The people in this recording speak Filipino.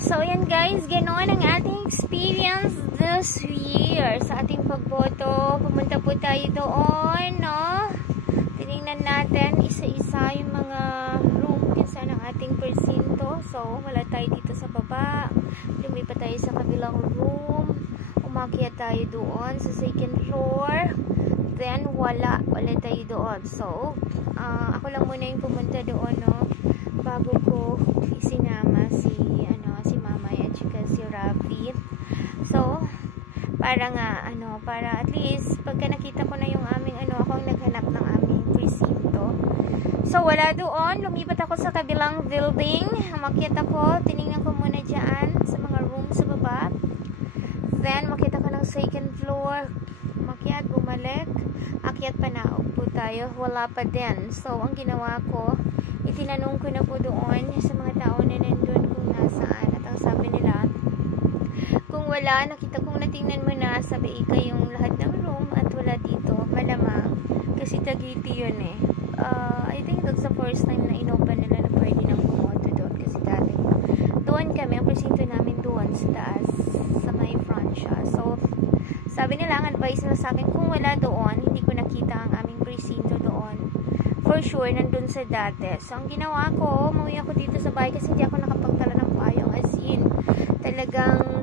So, ayan guys, ganoon ang ating experience this year sa ating pagboto. Pumunta po tayo doon, no? Tinignan natin isa-isa yung mga room kung saan ang ating presinto. So, wala tayo dito sa baba. Lumipat tayo sa kabilang room. Umakyat tayo doon sa second floor. Then, wala tayo doon. So, ako lang muna yung pumunta doon, no? Bago ko isinama si Mamay at saka si Rafi. So, para at least pagka nakita ko na yung aming ako ang naghanap ng aming presinto. So, wala doon. Lumipat ako sa kabilang building. Umakyat ako. Tinignan ko muna dyan sa mga room sa baba. Then, makita ko ng second floor. Umakyat, bumalik. Akyat pa na. Upo tayo. Wala pa din. So, ang ginawa ko, itinanong ko na po doon sa mga tao na nandun kung nasaan. At ang sabi nila, kung wala, nakita kong natingnan mo na, sabi yung lahat ng room at wala dito, malamang. Kasi Tagaytay yun eh. I think that's the first time na inopen nila na pwede nang bumoto doon. Kasi dati, doon kami, ang presinto namin doon sa taas, sa may front siya. So, sabi nila, ang advice nila sa akin, kung wala doon, hindi ko nakita ang aming presinto doon. For sure, nandun sa dati. So, ang ginawa ko, umuwi ako dito sa bahay kasi hindi ako nakapagtala ng payong. As in, talagang